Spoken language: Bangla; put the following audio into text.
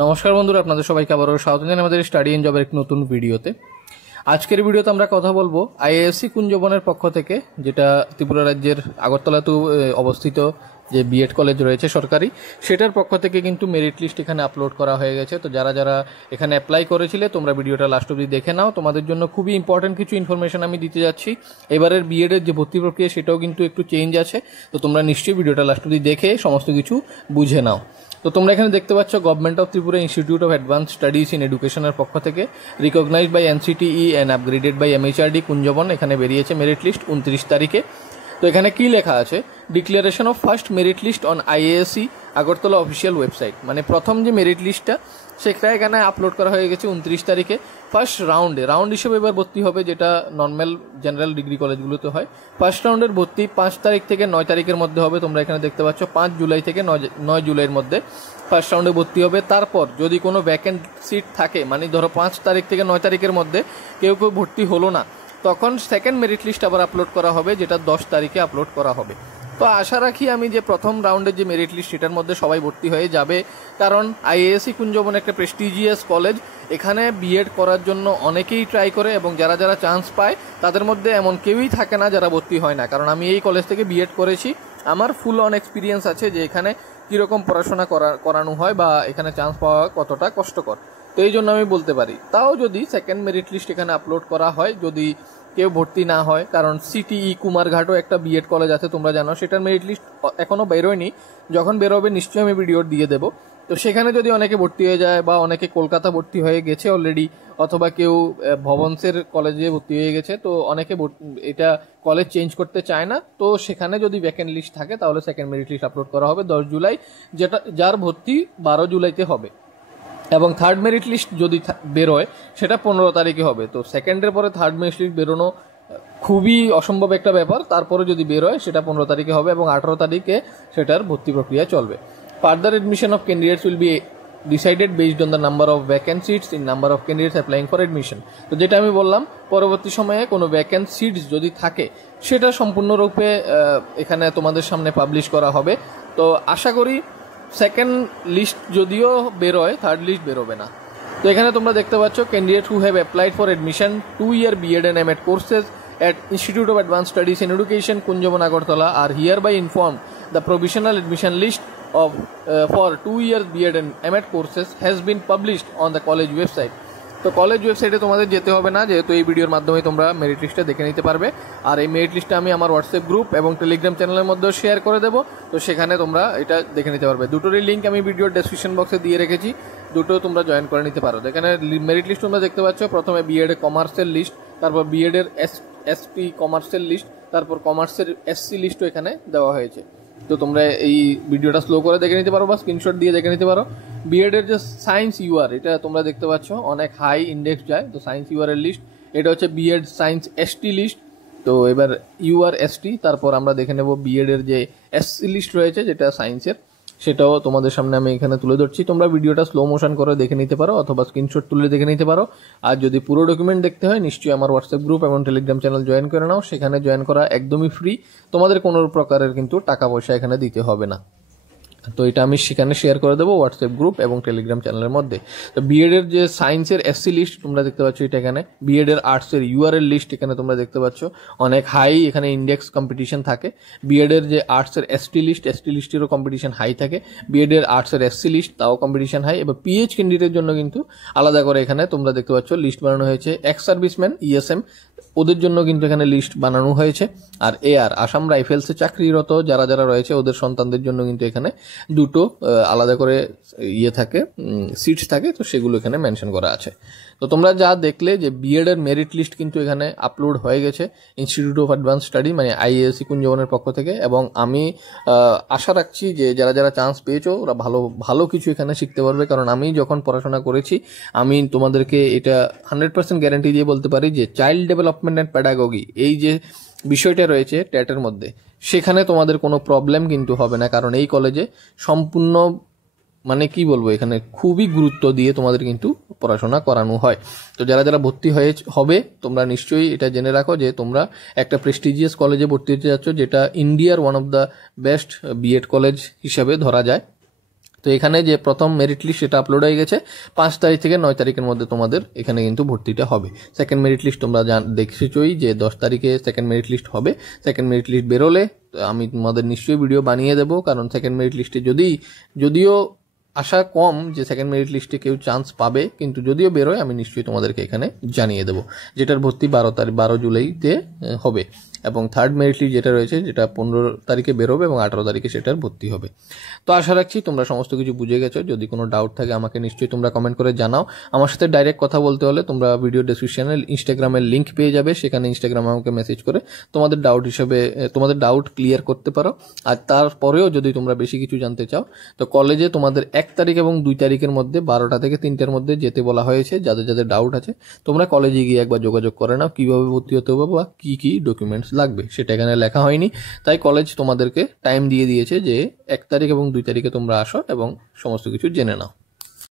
নমস্কার বন্ধুরা, আপনাদের সবাইকে আবারও স্বাগত জানাই আমাদের স্টাডি এন্ড জবের এক নতুন ভিডিওতে। আজকের ভিডিওতে আমরা কথা বলবো আইএএসসি কুঞ্জবনের পক্ষ থেকে, যেটা ত্রিপুরা রাজ্যের আগরতলাতে অবস্থিত যে বিএড কলেজ রয়েছে সরকারি, সেটার পক্ষ থেকে কিন্তু মেরিট লিস্ট এখানে আপলোড করা হয়ে গেছে। তো যারা যারা এখানে অ্যাপ্লাই করেছিলে তোমরা ভিডিওটা লাস্ট অবধি দেখে নাও, তোমাদের জন্য খুবই ইম্পর্টেন্ট কিছু ইনফরমেশন আমি দিতে যাচ্ছি। এবারের বিএডের যে ভর্তি প্রক্রিয়া সেটাও কিন্তু একটু চেঞ্জ আছে, তো তোমরা নিশ্চয়ই ভিডিওটা লাস্ট অবধি দেখে সমস্ত কিছু বুঝে নাও। তো তোমরা এখানে দেখতে পাচ্ছ government of Tripura institute of advance studies in এডুকেশনের পক্ষ থেকে recognised by NCTE and upgraded by MHRD Kunjaban, এখানে বেরিয়েছে মেরিট লিস্ট 29 তারিখে। তো এখানে কি লেখা আছে, declaration of first merit list on IASC Agartala official website, মানে প্রথম যে মেরিট লিস্টটা সেটা এখানে আপলোড করা হয়ে গেছে 29 তারিখে। ফার্স্ট রাউন্ড হিসেবে এবার ভর্তি হবে, যেটা নর্মাল জেনারেল ডিগ্রি কলেজগুলোতে হয়। ফার্স্ট রাউন্ডের ভর্তি 5 তারিখ থেকে 9 তারিখের মধ্যে হবে। তোমরা এখানে দেখতে পাচ্ছ 5 জুলাই থেকে 9 জুলাইয়ের মধ্যে ফার্স্ট রাউন্ডে ভর্তি হবে। তারপর যদি কোনো ভ্যাকেন্ট সিট থাকে, মানে ধরো 5 তারিখ থেকে 9 তারিখের মধ্যে কেউ ভর্তি হলো না, তখন সেকেন্ড মেরিট লিস্ট আবার আপলোড করা হবে, যেটা 10 তারিখে আপলোড করা হবে। তো আশা রাখি আমি যে প্রথম রাউন্ডের যে মেরিট লিস্ট সেটার মধ্যে সবাই ভর্তি হয়ে যাবে, কারণ আইএএসসি কুঞ্জবন একটা প্রেস্টিজিয়াস কলেজ। এখানে বিএড করার জন্য অনেকেই ট্রাই করে এবং যারা যারা চান্স পায় তাদের মধ্যে এমন কেউই থাকে না যারা ভর্তি হয় না, কারণ আমি এই কলেজ থেকে বিএড করেছি, আমার ফুল অন এক্সপিরিয়েন্স আছে যে এখানে কীরকম পড়াশোনা করানো হয় বা এখানে চান্স পাওয়া কতটা কষ্টকর। তো এই জন্য আমি বলতে পারি, তাও যদি সেকেন্ড মেরিট লিস্ট এখানে আপলোড করা হয়, যদি কেউ ভর্তি না হয়, কারণ সিটিই কুমারঘাটও একটা বিএড কলেজ আছে তোমরা জানো, সেটার মেরিট লিস্ট এখনও বেরোয়নি, যখন বেরোবে নিশ্চয়ই আমি ভিডিও দিয়ে দেবো। তো সেখানে যদি অনেকে ভর্তি হয়ে যায় বা অনেকে কলকাতা ভর্তি হয়ে গেছে অলরেডি, অথবা কেউ ভবনসের কলেজে ভর্তি হয়ে গেছে, তো অনেকে এটা কলেজ চেঞ্জ করতে চায় না, তো সেখানে যদি ভ্যাকেন্ট লিস্ট থাকে তাহলে সেকেন্ড মেরিট লিস্ট আপলোড করা হবে 10 জুলাই, যার ভর্তি 12 জুলাইতে হবে। এবং থার্ড মেরিট লিস্ট যদি বেরোয় সেটা 15 তারিখে হবে। তো সেকেন্ডের পরে থার্ড মেরিট লিস্ট বেরোনো খুবই অসম্ভব একটা ব্যাপার, তারপরে যদি বেরোয় সেটা 15 তারিখে হবে এবং 18 তারিখে সেটার ভর্তি প্রক্রিয়া চলবে। Further admission of candidates will be decided based on the number of vacant seats in number of candidates applying for admission. তো যেটা আমি বললাম, পরবর্তী সময়ে কোনো ভ্যাকেন্ট সিটস যদি থাকে সেটা সম্পূর্ণরূপে এখানে তোমাদের সামনে পাবলিশ করা হবে। তো আশা করি সেকেন্ড লিস্ট যদিও বেরোয়, থার্ড লিস্ট বেরোবে না। তো এখানে তোমরা দেখতে পাচ্ছ candidate who have applied for admission 2-year BEd and MEd courses at Institute of Advanced Studies in Education Kunjabon Agartala are hereby informed the provisional admission list of for 2-year BEd and MEd courses has been published on the college website. তো কলেজ ওয়েবসাইটে তোমাদের যেতে হবে না, যেহেতু এই ভিডিওর মাধ্যমে তোমরা মেরিট লিস্টটা দেখে নিতে পারবে। আর এই মেরিট লিস্টটা আমি আমার হোয়াটসঅ্যাপ গ্রুপ এবং টেলিগ্রাম চ্যানেলের মধ্যেও শেয়ার করে দেবো, তো সেখানে তোমরা এটা দেখে নিতে পারবে। দুটোরই লিঙ্ক আমি ভিডিওর ডেসক্রিপশন বক্সে দিয়ে রেখেছি, দুটো তোমরা জয়েন করে নিতে পারো। এখানে মেরিট লিস্ট তোমরা দেখতে পাচ্ছ, প্রথমে বিএড কমার্সের লিস্ট, তারপর বিএড এর এসপি কমার্সের লিস্ট, তারপর কমার্সের এসসি লিস্টও এখানে দেওয়া হয়েছে। তো তোমরা এই ভিডিওটা স্লো করে দেখে নিতে পারো বা স্ক্রিনশট দিয়ে দেখে নিতে পারো। বিএড এর যে সায়েন্স ইউআর, এটা তোমরা দেখতে পাচ্ছ অনেক হাই ইন্ডেক্স যায়, তো সায়েন্স ইউআর এর লিস্ট, এটা হচ্ছে বিএড সায়েন্স এসটি লিস্ট। তো এবার ইউআর এসটি, তারপর আমরা দেখে নেব বিএড এর যে এসসি লিস্ট রয়েছে যেটা সায়েন্সের, সেটাও তোমাদের সামনে আমি এখানে তুলে ধরছি। তোমরা ভিডিওটা স্লো মোশন করে দেখে নিতে পারো অথবা স্ক্রিনশট তুলে দেখে নিতে পারো। আর যদি পুরো ডকুমেন্ট দেখতে হয় নিশ্চয়ই আমার হোয়াটসঅ্যাপ গ্রুপ এবং টেলিগ্রাম চ্যানেল জয়েন করে নাও, সেখানে জয়েন করা একদমই ফ্রি, তোমাদের কোনো প্রকারের কিন্তু টাকা পয়সা এখানে দিতে হবে না। তো এটা আমি সেখানে শেয়ার করে দেবো হোয়াটসঅ্যাপ গ্রুপ এবং টেলিগ্রাম চ্যানেলের মধ্যে। তো বিএড এর যে সায়েন্সের এসসি লিস্ট তোমরা দেখতে পাচ্ছ এটা এখানে, বিএড এর আর্টসের ইউআর এর লিস্ট এখানে তোমরা দেখতে পাচ্ছ, অনেক হাই এখানে ইন্ডেক্স কম্পিটিশন থাকে। বিএড এর যে আর্টসের এসটি লিস্টেরও কম্পিটিশন হাই থাকে। বিএড এর আর্টসের এসসি লিস্ট, তাও কম্পিটিশন হাই। এবার পিএইচ ক্যান্ডিডেটের জন্য কিন্তু আলাদা করে এখানে তোমরা দেখতে পাচ্ছ লিস্ট বানানো হয়েছে। এক্স সার্ভিসম্যান ইএসএম ওদের জন্য কিন্তু এখানে লিস্ট বানানো হয়েছে। আর এআর আসাম রাইফেলসে চাকরিরত যারা যারা রয়েছে ওদের সন্তানদের জন্য কিন্তু এখানে দুটো আলাদা করে থাকে, সিটস থাকে, তো সেগুলো এখানে মেনশন করা আছে। তো তোমরা যা দেখলে যে বিএড এর মেরিট লিস্ট কিন্তু এখানে আপলোড হয়ে গেছে ইনস্টিটিউট অফ অ্যাডভান্স স্টাডি মানে আইএএসসি কুঞ্জবনের পক্ষ থেকে, এবং আমি আশা রাখছি যে যারা যারা চান্স পেয়েছো ওরা ভালো ভালো কিছু এখানে শিখতে পারবে, কারণ আমি যখন পড়াশোনা করেছি আমি তোমাদেরকে এটা 100% গ্যারান্টি দিয়ে বলতে পারি যে চাইল্ড ডেভেলপমেন্ট অ্যান্ড প্যাডাগজি এই যে বিষয়টা রয়েছে টেটের মধ্যে, সেখানে তোমাদের কোনো প্রবলেম কিন্তু হবে না, কারণ এই কলেজে সম্পূর্ণ মানে কি বলবো, এখানে খুবই গুরুত্ব দিয়ে তোমাদের কিন্তু পড়াশোনা করানো হয়। তো যারা যারা ভর্তি হবে তোমরা নিশ্চয়ই এটা জেনে রাখো যে তোমরা একটা প্রেস্টিজিয়াস কলেজে ভর্তি হতে যাচ্ছ, যেটা ইন্ডিয়ার one of the best BEd college হিসাবে ধরা যায়। তো এখানে যে প্রথম মেরিট লিস্ট সেটা আপলোড হয়ে গেছে, 5 তারিখ থেকে 9 তারিখের মধ্যে তোমাদের এখানে কিন্তু ভর্তিটা হবে। সেকেন্ড মেরিট লিস্ট তোমরা দেখেছই যে 10 তারিখে সেকেন্ড মেরিট লিস্ট হবে। সেকেন্ড মেরিট লিস্ট বেরোলে আমি তোমাদের নিশ্চয়ই ভিডিও বানিয়ে দেবো, কারণ সেকেন্ড মেরিট লিস্টে যদিও আশা কম যে সেকেন্ড মেরিট লিস্টে কেউ চান্স পাবে, কিন্তু যদিও বেরোয় আমি নিশ্চয়ই তোমাদেরকে এখানে জানিয়ে দেবো, যেটার ভর্তি 12 জুলাইতে হবে। এবং থার্ড মেরিট লিস্ট যেটা রয়েছে, যেটা 15 তারিখে বেরোবে এবং 18 তারিখে সেটার ভর্তি হবে। তো আশা রাখছি তোমরা সমস্ত কিছু বুঝে গেছো। যদি কোনো ডাউট থাকে আমাকে নিশ্চয়ই তোমরা কমেন্ট করে জানাও। আমার সাথে ডাইরেক্ট কথা বলতে হলে তোমরা ভিডিও ডেসক্রিপশনে ইনস্টাগ্রামের লিঙ্ক পেয়ে যাবে, সেখানে ইনস্টাগ্রামে আমাকে মেসেজ করে তোমাদের ডাউট ক্লিয়ার করতে পারো। আর তারপরেও যদি তোমরা বেশি কিছু জানতে চাও, তো কলেজে তোমাদের 1 তারিখ এবং 2 তারিখের মধ্যে 12টা থেকে 3টার মধ্যে যেতে বলা হয়েছে। যাদের যাদের ডাউট আছে তোমরা কলেজে গিয়ে একবার যোগাযোগ করে নাও, কিভাবে ভর্তি হতে হবে বা কি ডকুমেন্টস লাগবে, সেটা এখানে লেখা হয়নি। তাই কলেজ তোমাদেরকে টাইম দিয়ে দিয়েছে যে 1 তারিখ এবং 2 তারিখে তোমরা আসো এবং সমস্ত কিছু জেনে নাও।